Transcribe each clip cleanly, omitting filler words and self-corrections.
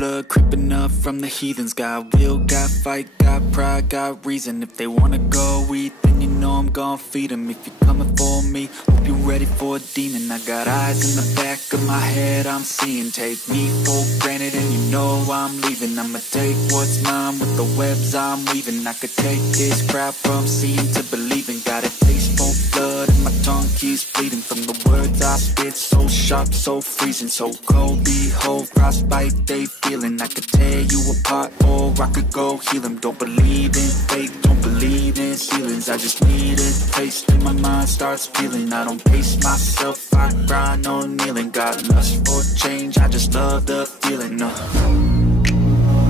blood creeping up from the heathens. Got will, got fight, got pride, got reason. If they wanna go eat, then you know I'm gon' feed them. If you're coming for me, hope you're ready for a demon. I got eyes in the back of my head, I'm seeing. Take me for granted and you know I'm leaving. I'ma take what's mine with the webs I'm weaving. I could take this crowd from seeing to believing. Got a taste for blood and my tongue keeps bleeding. From the words I spit, so sharp, so freezing, so cold. Behold, frostbite they feeling. I could tear you apart or I could go heal them. Don't believe in fate, don't believe in ceilings. I just need a taste and my mind starts feeling. I don't pace myself, I grind on kneeling. Got lust for change, I just love the feeling.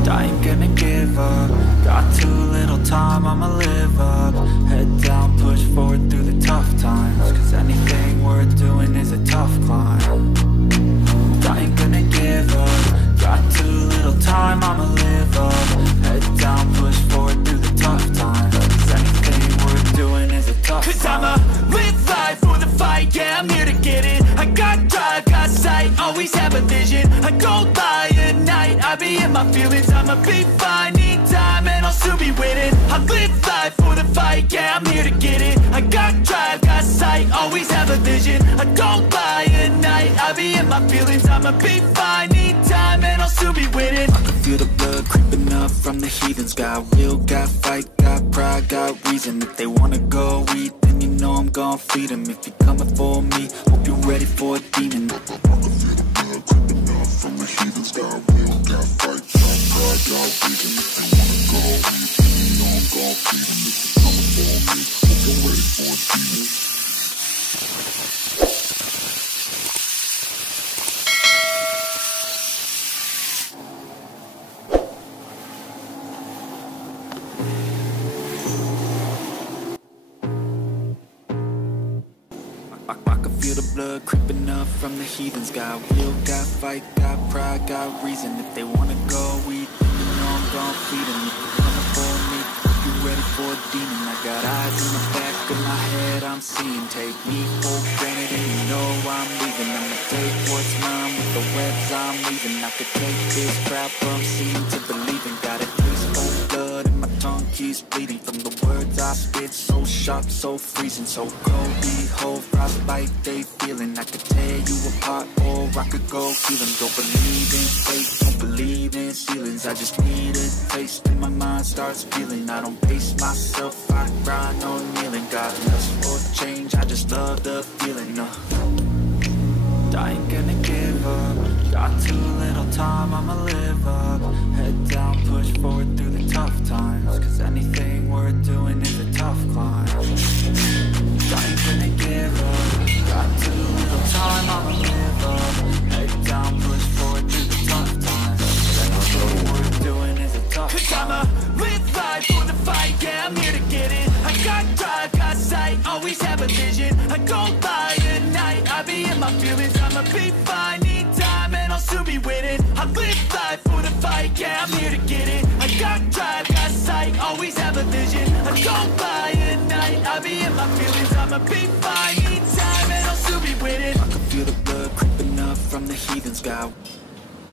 I ain't gonna give up. Got too little time, I'ma live up. Head down, push forward through the tough times. Cause anything worth doing is a tough climb. I ain't gonna give up. Got too little time, I'ma live up. Head down, push forward through the tough times. Cause anything worth doing is a tough climb. Cause I'ma live life for the fight, yeah, I'm here to get it. I got drive, got sight, always have a vision. I don't lie at night, I be in my feelings. I'ma be fine, need time, and I'll soon be winning. I live life for the fight, yeah, I'm here to get it. I got drive, got sight, always have a vision. I don't lie at night, I be in my feelings. I'ma be fine, need time, and I'll soon be winning. I can feel the blood creeping up from the heathens. Got will, got fight, got pride, got reason. If they wanna go eat, then you know I'm gon' feed them. If you're coming for me, hope you're ready for a demon. I can feel the blood creeping up from the heathens. Got will, got fight, got pride, got reason. If they wanna go eat, then you know I'm gon' feed them. If you're coming for me, hope you're ready for a demon. I can feel the blood creeping up from the heathens. Got will, got fight, got pride, got reason. If they wanna go eat, then you know I'm gon' feed them. If you're coming for me, hope you're ready for a demon. I got eyes in the back of my head, I'm seeing. Take me for granted and you know I'm leaving. I'ma take what's mine with the webs I'm weaving. I could take this crowd from seeing to believing. Got a taste for blood and my tongue keeps bleeding. From the words I spit, so sharp, so freezing, so cold. Behold, frostbite they feeling. I could tear you apart or I could go heal them. Don't believe in fate, don't believe in ceilings. I just need a taste and my mind starts feeling. I don't pace myself, I grind on kneeling. Got lust for change, I just love the feeling. I ain't gonna give up. Got too little time, I'ma live up. Head down, push forward through the tough times. Cause anything worth doing is a tough climb. I ain't gonna give up. Got too little time, I'ma live up. Head down, push forward through the tough times. Anything worth doing is a tough climb. Cause I'ma live life for the fight, yeah, I'm here to get it. I got drive, got sight, always have a vision. I don't lie at night, I be in my feelings. I'ma be fine, need time, and I'll soon be winning. I live life for the fight, yeah, I'm here to get it. I got drive, got sight, always have a vision. I don't lie at night, I be in my feelings. I'ma be fine, need time, and I'll soon be winning. I can feel the blood creeping up from the heathens. Got